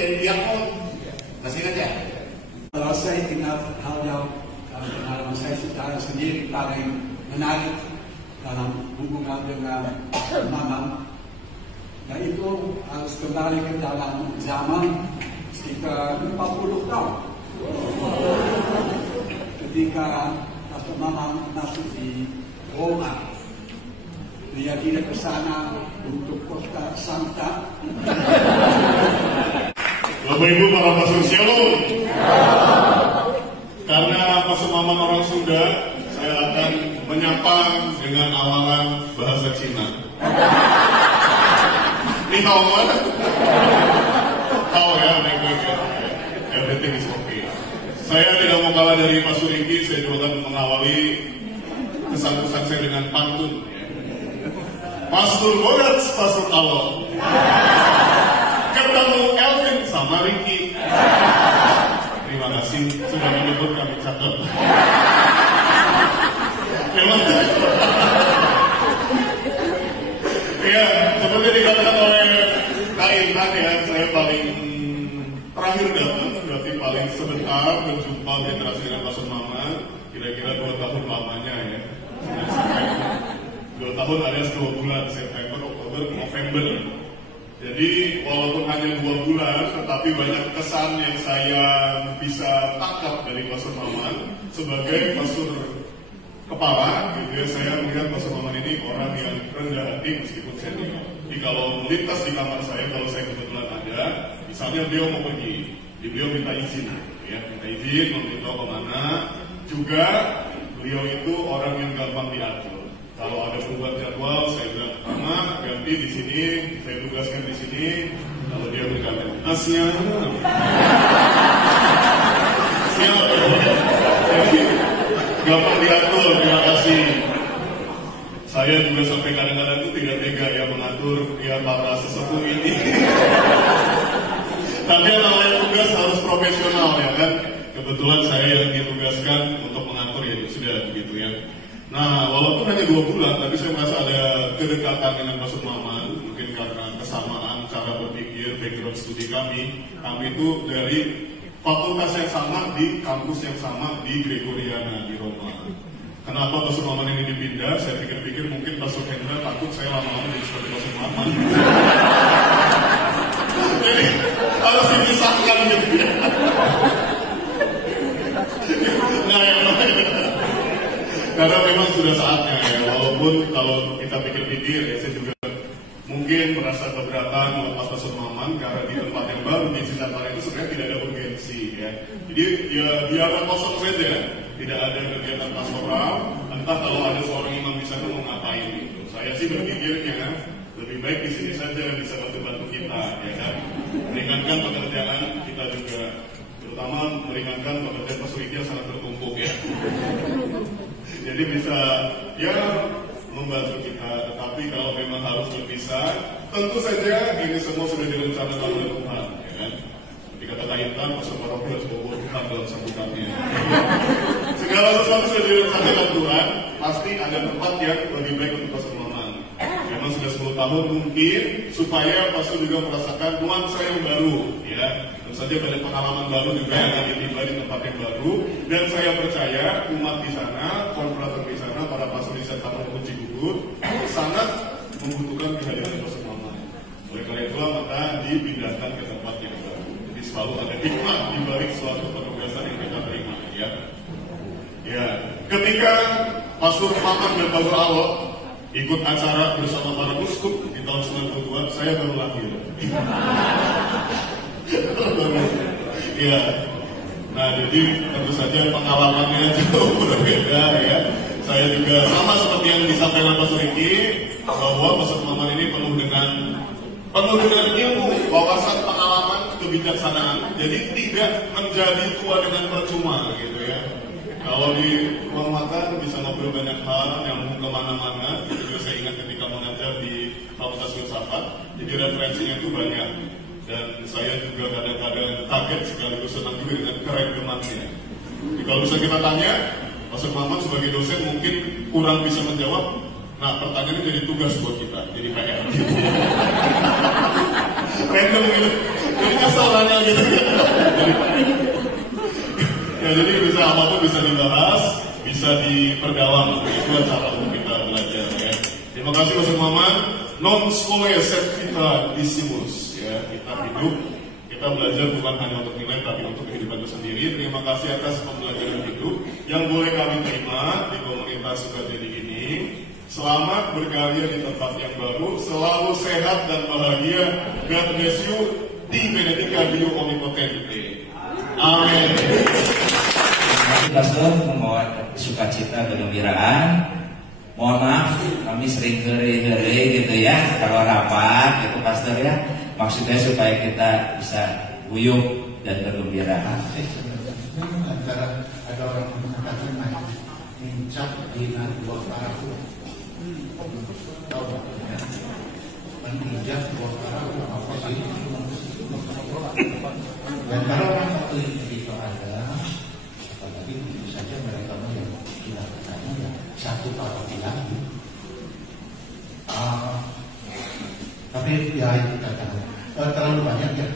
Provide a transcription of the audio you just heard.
jadi diakon. Masih ingat ya? Kalau saya ingat hal yang pengalaman saya secara sendiri paling menarik dalam hubungan dengan Mamang, yaitu harus kembali ke dalam zaman sekitar 40 tahun. Ketika Pastor Mamang masuk di Roma, dia tidak ke sana untuk kota Santa. Bapak Ibu para pastor Shalom. Karena Pastor Mamang orang Sunda, saya akan menyapa dengan awalan bahasa Cina. Ni hao mana? Hao ya, baik-baik ya. Everything is okay. Saya tidak mau kalah dari Pastor Riki, saya juga akan mengawali kesan-kesan saya dengan pantun. Pastor Borat, Pastor Alon. Ketemu Elvin sama Ricky. Terima kasih sudah menyebut kami catat. Memang. Ya, seperti dikatakan oleh Kak Intan ya, saya paling terakhir datang, berarti paling sebentar berjumpa generasi dengan Pastor Mamang, kira-kira 2 tahun lamanya ya. 2 tahun alias 2 bulan, September, Oktober, November. Jadi walaupun hanya 2 bulan, tetapi banyak kesan yang saya bisa tangkap dari Pastor Mamang sebagai pastor kepala. Gitu ya, saya melihat Pastor Mamang ini orang yang rendah hati meskipun senior. Jadi kalau melintas di kamar saya, kalau saya kebetulan ada, misalnya beliau mau pergi, beliau minta izin, ya, minta izin, memberitahu kemana. Juga beliau itu orang yang gampang diatur. Kalau ada perubahan jadwal, saya bilang, Mama, ganti di sini, saya tugaskan di sini. Kalau dia berkata, siap. Siap. Jadi, gampang diatur, terima kasih. Saya juga sampai kadang-kadang itu tidak tega ya mengatur ya para sesepuh ini. Tapi yang namanya tugas harus profesional ya kan. Kebetulan saya yang ditugaskan untuk mengatur ya sudah begitu ya. Nah, walaupun hanya 2 bulan, tapi saya merasa ada kedekatan dengan Pastor Mamang, mungkin karena kesamaan cara berpikir, background studi kami. Kami itu dari fakultas yang sama, di kampus yang sama, di Gregoriana, di Roma. Kenapa Pastor Mamang ini dipindah? Saya pikir-pikir mungkin Pastor Hendra takut saya lama-lama jadi seperti Pastor Mamang. Jadi, harus dipisahkan gitu ya. Nah, yang karena memang sudah saatnya ya, walaupun kalau kita pikir-pikir ya, saya juga mungkin merasa keberatan melepas Pastor Mamang karena di tempat yang baru di Cisarua itu sebenarnya tidak ada urgensi ya. Jadi ya biarlah kosong saja, tidak ada kegiatan pastoral. Entah kalau ada seorang imam di sana mau ngapain gitu. Saya sih berpikirnya lebih baik di sini saja bisa bantu-bantu kita ya kan, meringankan pekerjaan kita juga, terutama meringankan pekerjaan Pastor Riki yang sangat bertumpuk ya. Jadi bisa ya membantu kita, tetapi kalau memang harus berpisah, tentu saja ini semua sudah direncanakan oleh Tuhan, ya kan? Seperti kata Kak Intan, Pastor Paroki harus bawa Tuhan dalam sambutannya. Segala sesuatu sudah direncanakan Tuhan, pasti ada tempat yang lebih baik untuk Pastor Mamang. Memang sudah 10 tahun mungkin, supaya Pastor juga merasakan nuansa yang baru, ya. Tentu saja banyak pengalaman baru juga yang akan ditimba di tempat yang baru, dan saya percaya umat di sana, konfrater di sana, para pastor di sana maupun Cibubur sangat membutuhkan kehadiran Pastor Mamang. Oleh karena itulah maka dipindahkan ke tempat yang baru. Jadi selalu ada hikmah di balik suatu penugasan yang kita terima, ya. Ya, ketika Pastor Mamang dan Pastor Alot ikut acara bersama para uskup di tahun 92, saya baru lahir. Ya, nah jadi tentu saja pengalamannya jauh berbeda ya. Saya juga sama seperti yang disampaikan Pastor Riki, bahwa Pastor Mamang ini penuh dengan ilmu, wawasan, pengalaman, kebijaksanaan. Jadi tidak menjadi tua dengan percuma gitu ya. Kalau di ruang makan bisa ngobrol banyak hal, nyambung kemana-mana. Itu juga saya ingat ketika mengajar di Fakultas Filsafat. Jadi referensinya itu banyak. Dan saya juga kadang-kadang kaget sekaligus senang juga dengan kerendemannya. Jadi kalau bisa kita tanya, Pastor Mamang sebagai dosen mungkin kurang bisa menjawab. Nah, pertanyaannya jadi tugas buat kita, jadi PR. Random gitu. Jadi kesalahannya apapun bisa dibahas, bisa diperdalam. Itulah cara untuk kita belajar ya. Terima kasih Pastor Maman. Non scholae sed vita disimus ya. Kita hidup, kita belajar bukan hanya untuk nilai tapi untuk kehidupan itu sendiri. Terima kasih atas pembelajaran hidup yang boleh kami terima di komunitas Sukajadi ini. Selamat berkarya di tempat yang baru, selalu sehat dan bahagia. God bless you. Di Benedica Dio Omnipotente. Amin. Pastor membawa sukacita kegembiraan. Mohon maaf, kami sering hore-hore gitu ya kalau rapat gitu Pastor ya. Maksudnya supaya kita bisa guyup dan bergembira. Antara ada orang mengatakan mincak di buah paraku. Tahu ya? Menginjak buah paraku apa sih? Dan kalau orang Katolik itu ada, apalagi tentu saja mereka yang tidak katanya ya satu paroki lagi. Tapi ya itu katakan terlalu banyak ya.